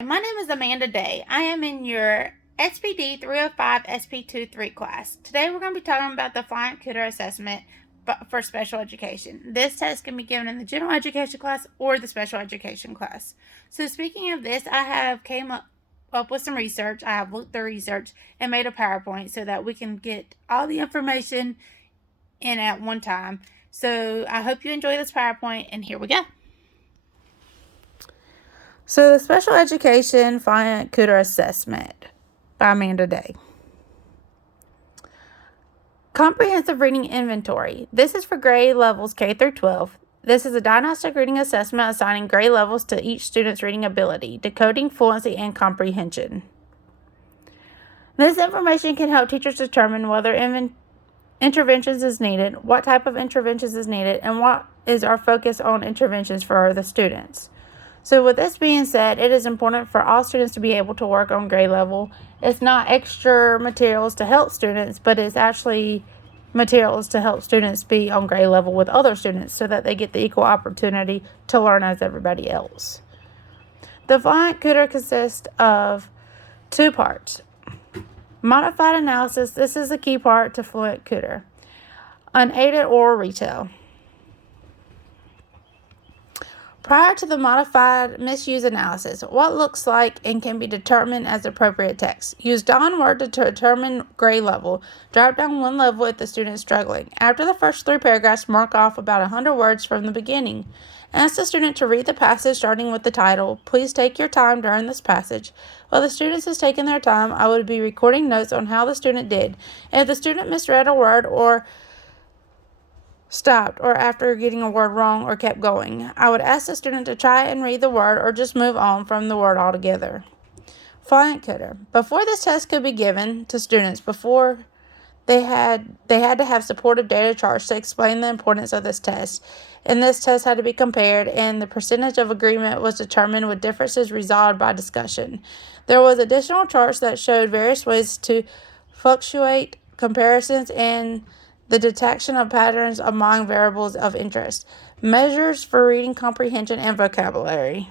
My name is Amanda Day. I am in your SPD 305 SP23 class. Today we're going to be talking about the Flynt cooter assessment for special education. This test can be given in the general education class or the special education class. So speaking of this, I have came up with some research. I have looked through research and made a PowerPoint so that we can get all the information in at one time. So I hope you enjoy this PowerPoint, and here we go. So the Special Education Flynt Cooter Assessment by Amanda Day. Comprehensive Reading Inventory. This is for grade levels K through 12. This is a diagnostic reading assessment assigning grade levels to each student's reading ability, decoding, fluency, and comprehension. This information can help teachers determine whether interventions is needed, what type of interventions is needed, and what is our focus on interventions for the students. So with this being said, it is important for all students to be able to work on grade level. It's not extra materials to help students, but it's actually materials to help students be on grade level with other students so that they get the equal opportunity to learn as everybody else. The Flynt cooter consists of two parts. Modified analysis. This is the key part to Flynt cooter. Unaided oral retell. Prior to the modified misuse analysis, what looks like and can be determined as appropriate text. Use Dawn word to determine grade level. Drop down one level if the student is struggling. After the first 3 paragraphs, mark off about 100 words from the beginning. Ask the student to read the passage starting with the title. Please take your time during this passage. While the student is taking their time, I would be recording notes on how the student did. If the student misread a word or stopped or after getting a word wrong or kept going, I would ask the student to try and read the word or just move on from the word altogether. Flynt cooter. Before this test could be given to students, they had to have supportive data charts to explain the importance of this test. And this test had to be compared, and the percentage of agreement was determined with differences resolved by discussion. There was additional charts that showed various ways to fluctuate comparisons and the detection of patterns among variables of interest. Measures for reading comprehension and vocabulary.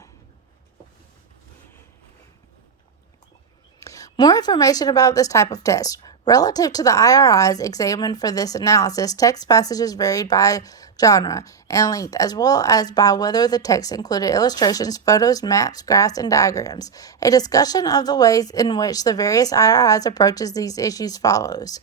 More information about this type of test. Relative to the IRIs examined for this analysis, text passages varied by genre and length, as well as by whether the text included illustrations, photos, maps, graphs, and diagrams. A discussion of the ways in which the various IRIs approaches these issues follows.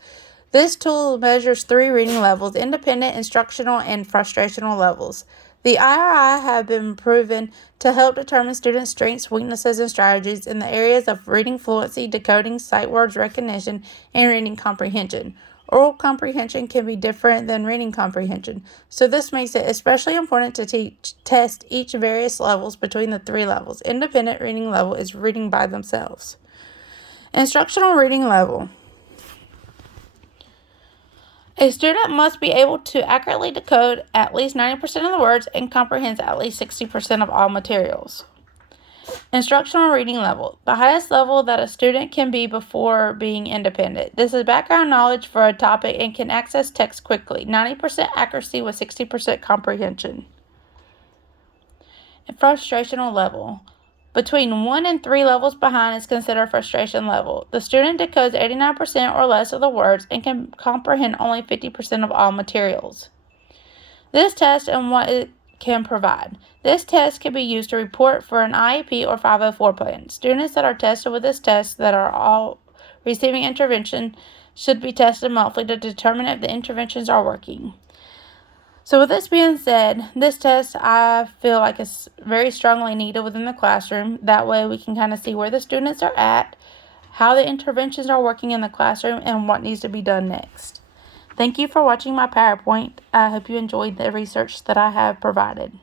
This tool measures 3 reading levels: independent, instructional, and frustrational levels. The IRI have been proven to help determine students' strengths, weaknesses, and strategies in the areas of reading fluency, decoding, sight words recognition, and reading comprehension. Oral comprehension can be different than reading comprehension, so this makes it especially important to test each various levels between the 3 levels. Independent reading level is reading by themselves. Instructional reading level. A student must be able to accurately decode at least 90% of the words and comprehend at least 60% of all materials. Instructional reading level. The highest level that a student can be before being independent. This is background knowledge for a topic and can access text quickly. 90% accuracy with 60% comprehension. Frustrational level. Between 1 and 3 levels behind is considered frustration level. The student decodes 89% or less of the words and can comprehend only 50% of all materials. This test and what it can provide. This test can be used to report for an IEP or 504 plan. Students that are tested with this test that are all receiving intervention should be tested monthly to determine if the interventions are working. So with this being said, this test I feel like is very strongly needed within the classroom. That way we can kind of see where the students are at, how the interventions are working in the classroom, and what needs to be done next. Thank you for watching my PowerPoint. I hope you enjoyed the research that I have provided.